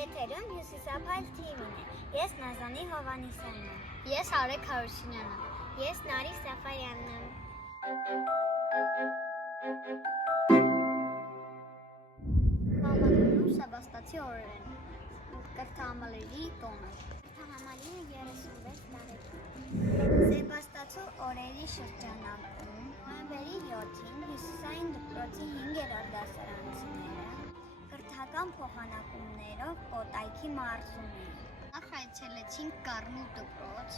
Եթերում հյուսիսափայլ թիմին է, ես Նազանի Հովանիսյանն եմ, ես Արեգ Հարությունյանն եմ, ես Նարի Սաֆարյանն եմ։ Համալիրում Սեբաստացի օրեր են, կրթահամալիրի տոնը։ Կրթահամալիրը 36 տարեկան։ Սեբաստացու օրերի շրջանակում նոյեմբերի 7-ին հյուսիսային դպրոցի 5-րդ դասարանցիները կրթական փոխանակումներով Կոտայքի մարզում էին։ Նախ այցելեցինք Կառնու դպրոց,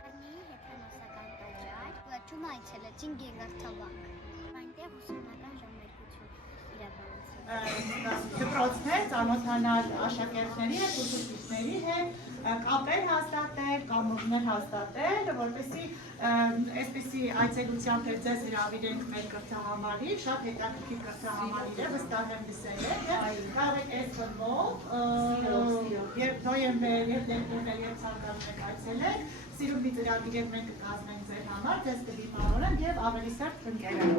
Կառնիի հեթանոսական տաճար, վերջում այցելեցինք Գեղարդաբանկ։ Այնտեղ ուսումնական ժամերգություն իրականացրինք։ Դպրոցն է, ծանոթանալ աշակերտների հետ, ուսուցիչների հետ, կապեր հաստատել, կամուրջներ հաստատել, որպեսզի այսպիսի այցելությամբ էլ ձեզ հրավիրենք մեր կրթահամալիր, շատ հետաքրքիր կրթահամալիր է, վստահ եմ լսել եք, կարող եք այս ֆուտբոլ, նոյեմբեր և դեկտեմբեր և ցանկանում եք այցելեք, սիրուն մի ծրագիր եք մենք կկազմենք ձեր համար, ձեզ կդիմավորեն և ավելի սերտ ընկերենք։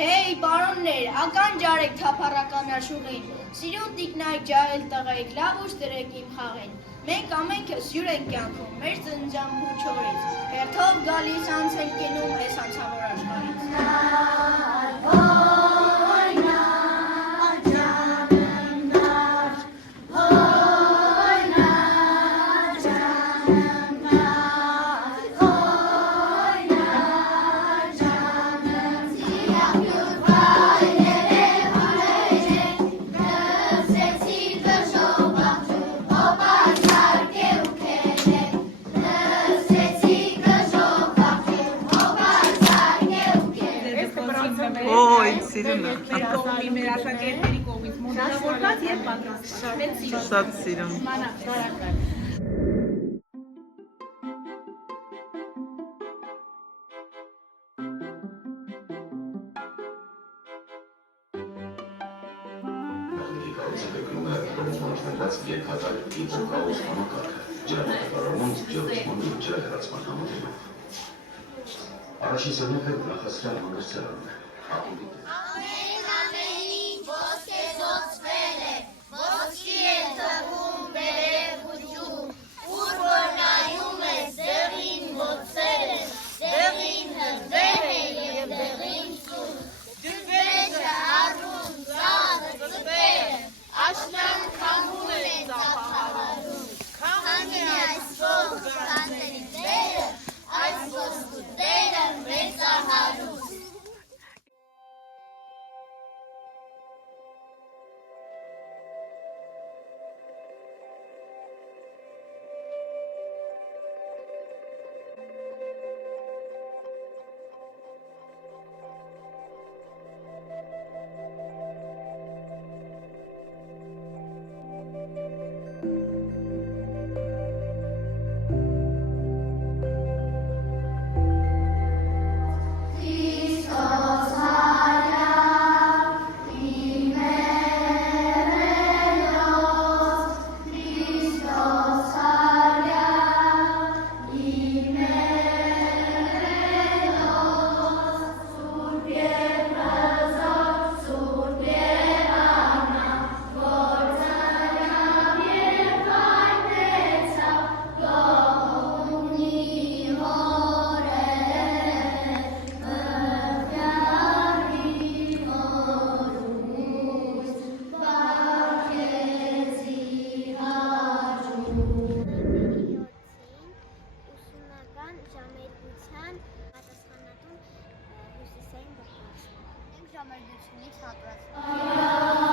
Հեյ, պարոններ, ականջ արեք թափառական աշուղին, սիրուն տիկնայք ջահել տղայք, լավ ուշ դրեք իմ խաղին, մենք ամենքս հյուր ենք կյանքում, մեր ծննդյանքու չորից, հերթով գալիս անց ենք կենում ես անցավոր աշխարհից։ Մեր կողմի մեր աշակերտների կողմից մոդելավորված և պատրաստված։ Շատ սիրուն։ Գնում է պրոմոթավորված երկհատակի օգաղոս համակարգը, ջրակատարանում ջրոցման և ջրահեռացման համակարգով։ Առաջին սերունդը նախասրահ հանգստելանն է, ակումբի ճշմարտությունից հատված։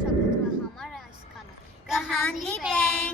Շաբաթվա համար այսքանը։ Կհանդիպենք։